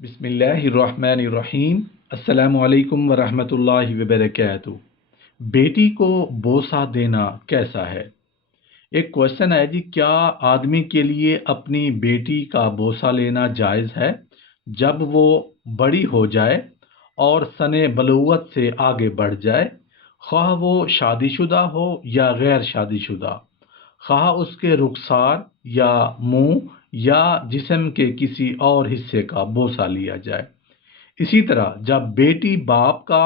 बिस्मिल्लाहिर्रहमानिर्रहीम। अस्सलाम वालेकुम वरहमतुल्लाहि वबरकातुहू। बेटी को बोसा देना कैसा है? एक क्वेश्चन है जी, क्या आदमी के लिए अपनी बेटी का बोसा लेना जायज़ है जब वो बड़ी हो जाए और सने बलूगत से आगे बढ़ जाए, ख्वाह वो शादीशुदा हो या गैर शादीशुदा, ख्वाह उसके रुखसार या मुंह या जिस्म के किसी और हिस्से का बोसा लिया जाए। इसी तरह जब बेटी बाप का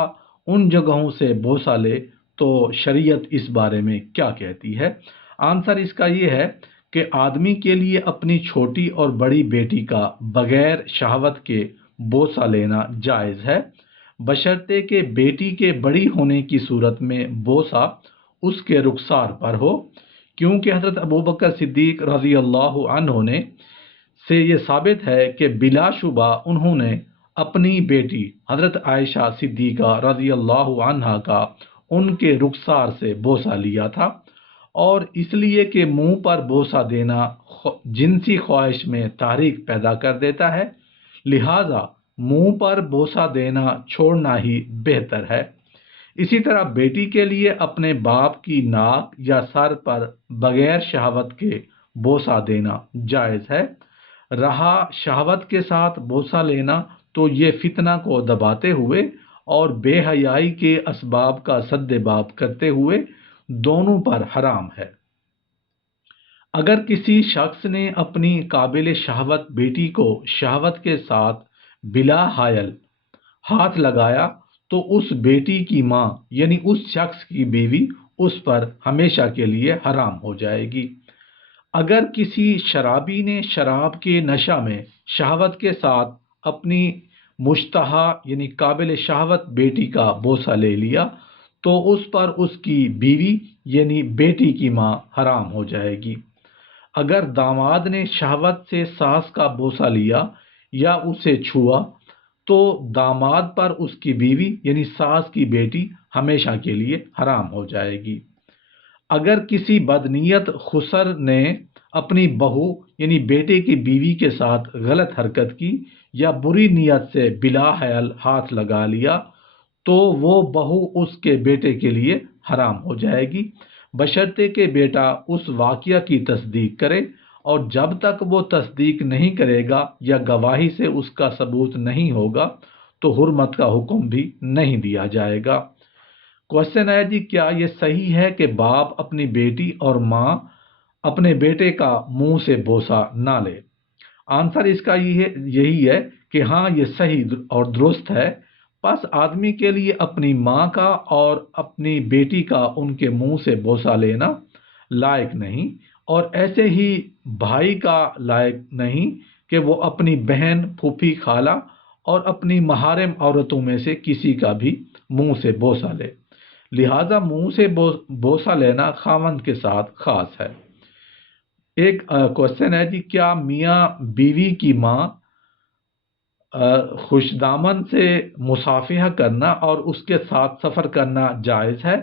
उन जगहों से बोसा ले तो शरीयत इस बारे में क्या कहती है? आंसर इसका ये है कि आदमी के लिए अपनी छोटी और बड़ी बेटी का बगैर शहावत के बोसा लेना जायज़ है, बशर्ते कि बेटी के बड़ी होने की सूरत में बोसा उसके रुखसार पर हो, क्योंकि हज़रत अबू बकर सिद्दीक रज़ी अल्लाहु अन्हु ने से ये साबित है कि बिलाशुबा उन्होंने अपनी बेटी हज़रत आयशा सिद्दीक़ा रज़ी अल्लाहु अन्हा का उनके रुखसार से बोसा लिया था, और इसलिए कि मुंह पर बोसा देना जिनसी ख्वाहिश में तारीक पैदा कर देता है, लिहाजा मुंह पर बोसा देना छोड़ना ही बेहतर है। इसी तरह बेटी के लिए अपने बाप की नाक या सर पर बगैर शहावत के बोसा देना जायज़ है। रहा शहावत के साथ बोसा लेना तो ये फितना को दबाते हुए और बेहयाई के असबाब का सद्देबाब करते हुए दोनों पर हराम है। अगर किसी शख्स ने अपनी काबिल शहावत बेटी को शहावत के साथ बिला हायल हाथ लगाया तो उस बेटी की माँ यानी उस शख्स की बीवी उस पर हमेशा के लिए हराम हो जाएगी। अगर किसी शराबी ने शराब के नशा में शहावत के साथ अपनी मुश्तहा यानी काबिल शहावत बेटी का बोसा ले लिया तो उस पर उसकी बीवी यानी बेटी की माँ हराम हो जाएगी। अगर दामाद ने शहावत से सास का बोसा लिया या उसे छुआ तो दामाद पर उसकी बीवी यानी सास की बेटी हमेशा के लिए हराम हो जाएगी। अगर किसी बदनीयत खुसर ने अपनी बहू यानी बेटे की बीवी के साथ गलत हरकत की या बुरी नीयत से बिला हयल हाथ लगा लिया तो वो बहू उसके बेटे के लिए हराम हो जाएगी, बशर्ते कि बेटा उस वाक़या की तस्दीक करे, और जब तक वो तस्दीक नहीं करेगा या गवाही से उसका सबूत नहीं होगा तो हुर्मत का हुक्म भी नहीं दिया जाएगा। क्वेश्चन है जी, क्या ये सही है कि बाप अपनी बेटी और माँ अपने बेटे का मुंह से बोसा ना ले? आंसर इसका यही है कि हाँ, ये सही और दुरुस्त है। बस आदमी के लिए अपनी माँ का और अपनी बेटी का उनके मुंह से बोसा लेना लायक नहीं, और ऐसे ही भाई का लायक नहीं कि वो अपनी बहन, फूफी, खाला और अपनी महारम औरतों में से किसी का भी मुंह से बोसा ले। लिहाजा मुंह से बोसा लेना खामंद के साथ खास है। एक क्वेश्चन है जी, क्या मियाँ बीवी की माँ खुशदामन से मुसाफिहा करना और उसके साथ सफ़र करना जायज़ है?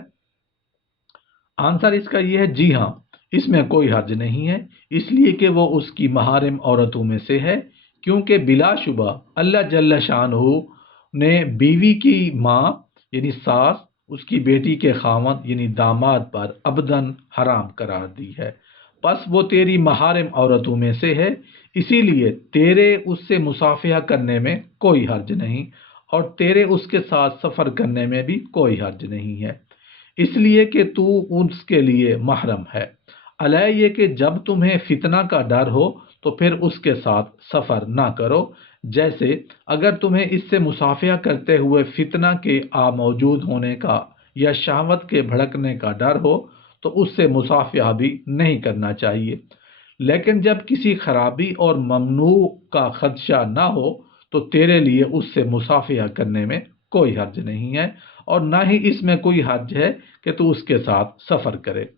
आंसर इसका ये है, जी हाँ, इसमें कोई हर्ज नहीं है, इसलिए कि वो उसकी महारम औरतों में से है, क्योंकि बिलाशुबा अल्लाह जल्ल शानहू ने बीवी की माँ यानी सास उसकी बेटी के खामद यानी दामाद पर अबदन हराम करार दी है। बस वो तेरी महारम औरतों में से है, इसीलिए तेरे उससे मुसाफिहा करने में कोई हर्ज नहीं और तेरे उसके साथ सफ़र करने में भी कोई हर्ज नहीं है, इसलिए कि तू उसके लिए महरम है। अलय ये कि जब तुम्हें फितना का डर हो तो फिर उसके साथ सफ़र ना करो। जैसे अगर तुम्हें इससे मुसाफिहा करते हुए फितना के मौजूद होने का या शहवत के भड़कने का डर हो तो उससे मुसाफिहा भी नहीं करना चाहिए। लेकिन जब किसी खराबी और ममनू का खदशा ना हो तो तेरे लिए उससे मुसाफिहा करने में कोई हर्ज नहीं है, और ना ही इसमें कोई हर्ज है कि तू उसके साथ सफ़र करे,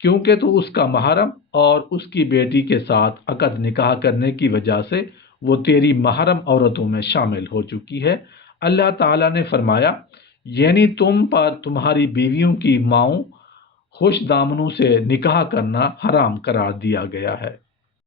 क्योंकि तू उसका महरम और उसकी बेटी के साथ अकद निकाह करने की वजह से वो तेरी महरम औरतों में शामिल हो चुकी है। अल्लाह ताला ने फरमाया, यानी तुम पर तुम्हारी बीवियों की माओं खुश दामनों से निकाह करना हराम करार दिया गया है।